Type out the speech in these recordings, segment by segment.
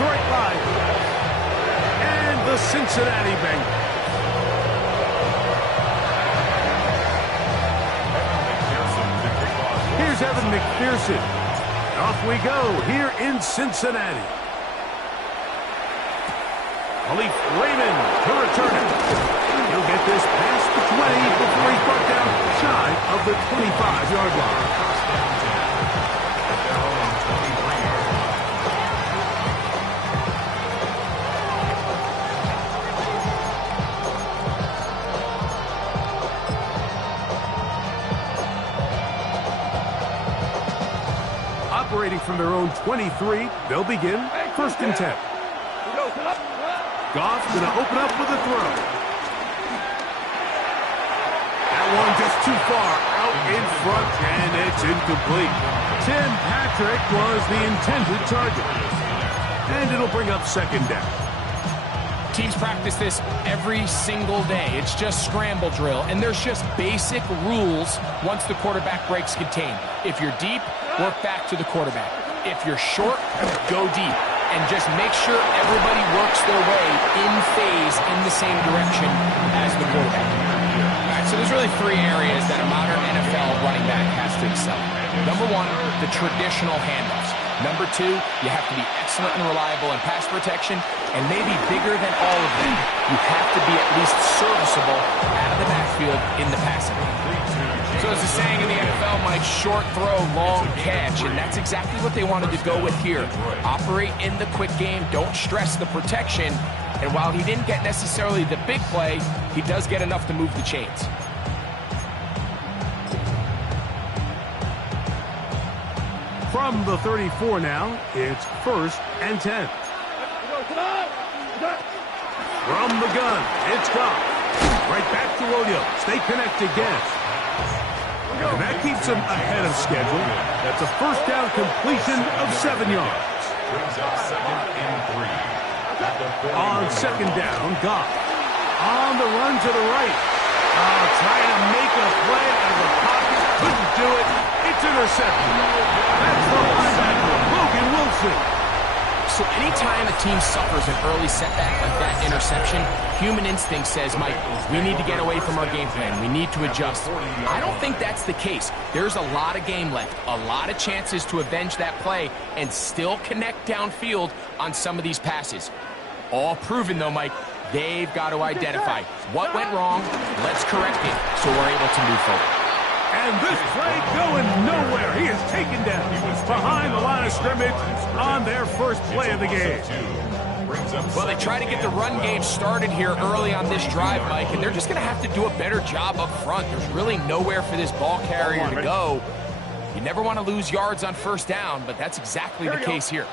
Detroit Lions and the Cincinnati Bengals. Here's Evan McPherson. Off we go here in Cincinnati. Khalif Raymond to return it. He'll get this past the 20 before he's brought down shy of the 25-yard line. Operating from their own 23, they'll begin first and 10. Goff going to open up with a throw. That one just too far out in front, and it's incomplete. Tim Patrick was the intended target. And it'll bring up second down. Teams practice this every single day. It's just scramble drill, and there's just basic rules once the quarterback breaks contain. If you're deep, work back to the quarterback. If you're short, go deep. And just make sure everybody works their way in phase in the same direction as the quarterback. All right, so there's really three areas that a modern NFL running back has to excel in. Number one, the traditional handoffs. Number two, you have to be excellent and reliable in pass protection, and maybe bigger than all of them, you have to be at least serviceable out of the backfield in the passing game. So as the saying in the NFL, Mike, short throw, long catch, and that's exactly what they wanted to go with here. Operate in the quick game, don't stress the protection, and while he didn't get necessarily the big play, he does get enough to move the chains. From the 34 now, it's first and 10. From the gun, it's Goff. Right back to Williams. Stay connected again. And that keeps him ahead of schedule. That's a first down completion of 7 yards. On second down, Goff. On the run to the right. Trying to make a play out of the pocket. Couldn't do it. It's intercepted. That's the linebacker, Logan Wilson. So anytime a team suffers an early setback like that interception, human instinct says, Mike, we need to get away from our game plan. We need to adjust. I don't think that's the case. There's a lot of game left, a lot of chances to avenge that play and still connect downfield on some of these passes. All proven, though, Mike, they've got to identify what went wrong, let's correct it so we're able to move forward. And this play going nowhere. He is taken down behind the line of scrimmage on their first play of the game. Well, they try to get the run game started here early on this drive, Mike, and they're just going to have to do a better job up front. There's really nowhere for this ball carrier to go. You never want to lose yards on first down, but that's exactly the case here.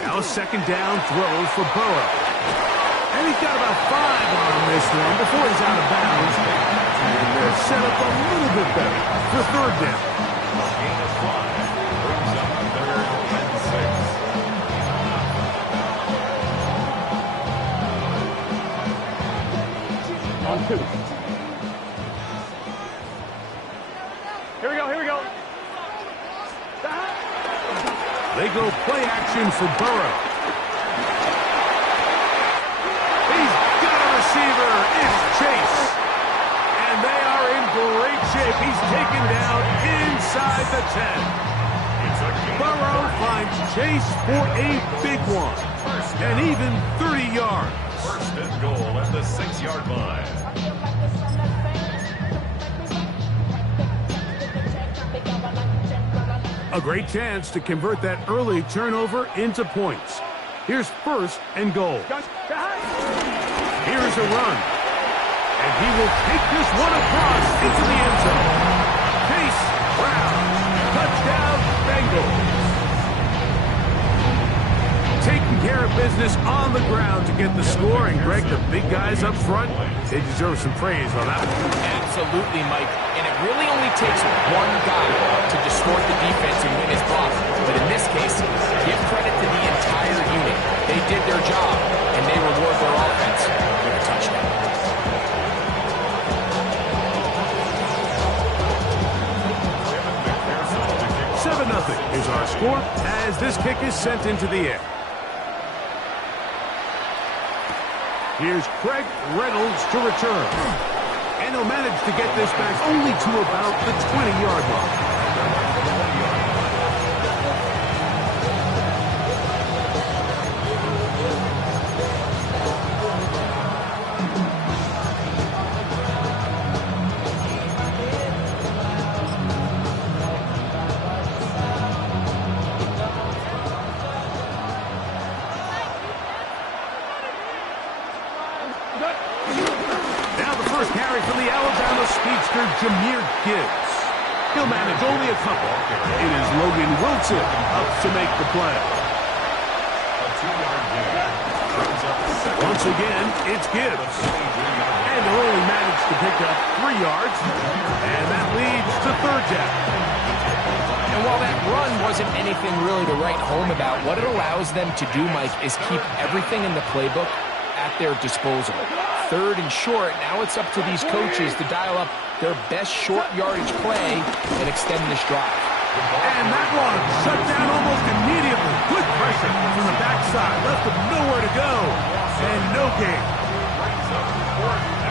Now a second down throw for Burrow. And he's got about 5 on this one before he's out of bounds. And they're set up a little bit better for third down. Gain of 5 brings up third and 6. On 2. Here we go. They go play action for Burrow. He's got a receiver. It's Chase. And they are in great shape. He's taken down inside the 10. Burrow finds Chase for a big one. And even 30 yards. First and goal at the 6-yard line. A great chance to convert that early turnover into points. Here's first and goal. Here's a run. And he will take this one across into the end zone. Chase Brown. Touchdown, Bengals. Taking care of business on the ground to get the score. And Greg, the big guys up front, they deserve some praise on that one. Absolutely, Mike. And it really only takes one guy to distort the defense and win his block. But in this case, give credit to the entire unit. They did their job, and they reward their offense with a touchdown. score as this kick is sent into the air. Here's Craig Reynolds to return. And he'll manage to get this back only to about the 20-yard line. Now the first carry from the Alabama speedster, Jahmyr Gibbs. He'll manage only a couple. It is Logan Wilson up to make the play. Once again, it's Gibbs. And he'll only manage to pick up 3 yards. And that leads to third down. And while that run wasn't anything really to write home about, what it allows them to do, Mike, is keep everything in the playbook at their disposal. Third and short, now it's up to these coaches to dial up their best short yardage play and extend this drive. And that one shut down almost immediately. Good pressure from the backside. Left them nowhere to go. And no gain.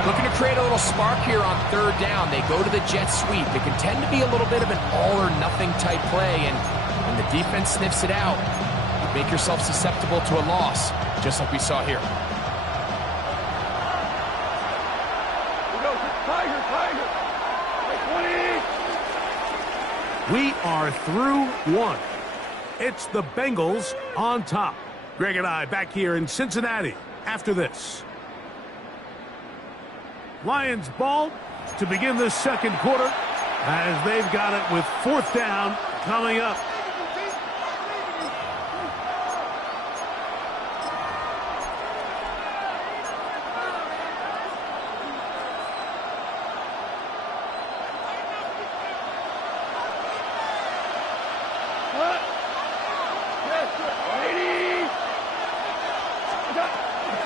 Looking to create a little spark here on third down. They go to the jet sweep. It can tend to be a little bit of an all-or-nothing type play, and when the defense sniffs it out, you make yourself susceptible to a loss, just like we saw here. We are through one. It's the Bengals on top. Greg and I back here in Cincinnati after this. Lions ball to begin the second quarter as they've got it with fourth down coming up.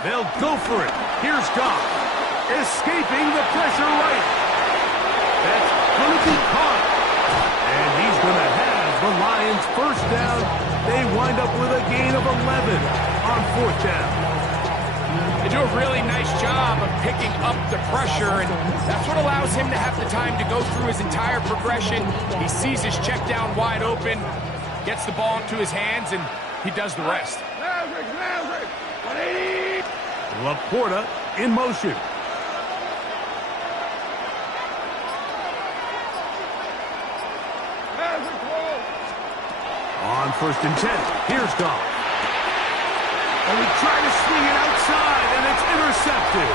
They'll go for it. Here's Goff. Escaping the pressure right. That's going to be caught. And he's going to have the Lions first down. They wind up with a gain of 11 on fourth down. They do a really nice job of picking up the pressure, and that's what allows him to have the time to go through his entire progression. He sees his check down wide open, gets the ball into his hands, and he does the rest. Laporta in motion. On first and 10, here's Goff. And we try to swing it outside, and it's intercepted.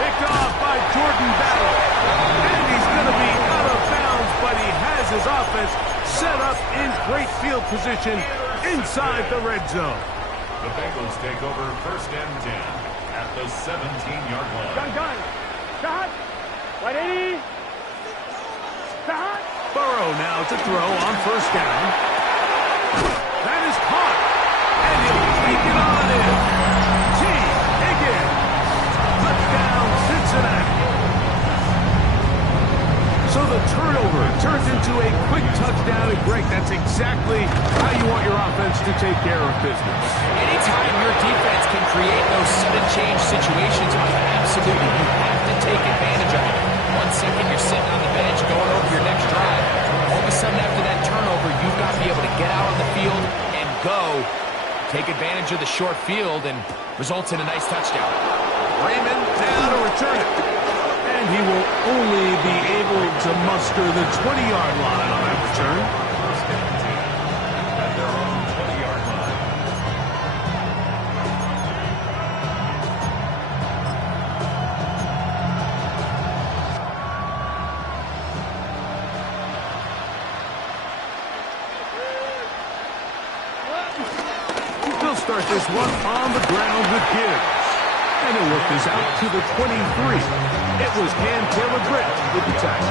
Picked off by Jordan Battle. And he's going to be out of bounds, but he has his offense set up in great field position inside the red zone. The Bengals take over first and 10 at the 17-yard line. Gun. Shot. 180. Shot. Burrow now to throw on first down. That is caught. And he'll take it on in. T. Higgins. Touchdown, Cincinnati. So the turnover turns into a quick touchdown. And Greg, that's exactly how you want your offense to take care of business. Anytime your defense can create those sudden change situations, absolutely, you have to take advantage of it. 1 second, you're sitting on the bench going over your next drive. All of a sudden, after that turnover, you've got to be able to get out on the field and go. Take advantage of the short field and results in a nice touchdown. Raymond now to return it. And he will only be able to muster the 20-yard line on that return. First and 10 at their own 20-yard line. They'll start this one on the ground with Gibbs. And he'll work this out to the 23. It was Cam Taylor-Britt with the tackle.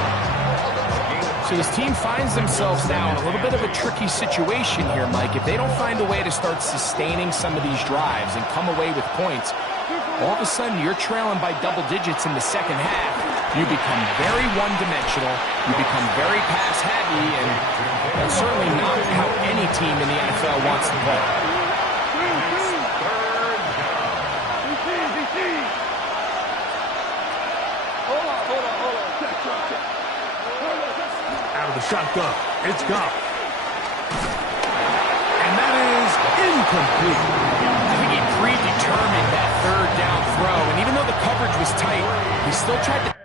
So this team finds themselves now in a little bit of a tricky situation here, Mike. If they don't find a way to start sustaining some of these drives and come away with points, all of a sudden you're trailing by double digits in the second half. you become very one-dimensional, you become very pass-heavy, and that's certainly not how any team in the NFL wants to play. Out of the shotgun. It's Goff. And that is incomplete. I think he predetermined that third down throw, and even though the coverage was tight, he still tried to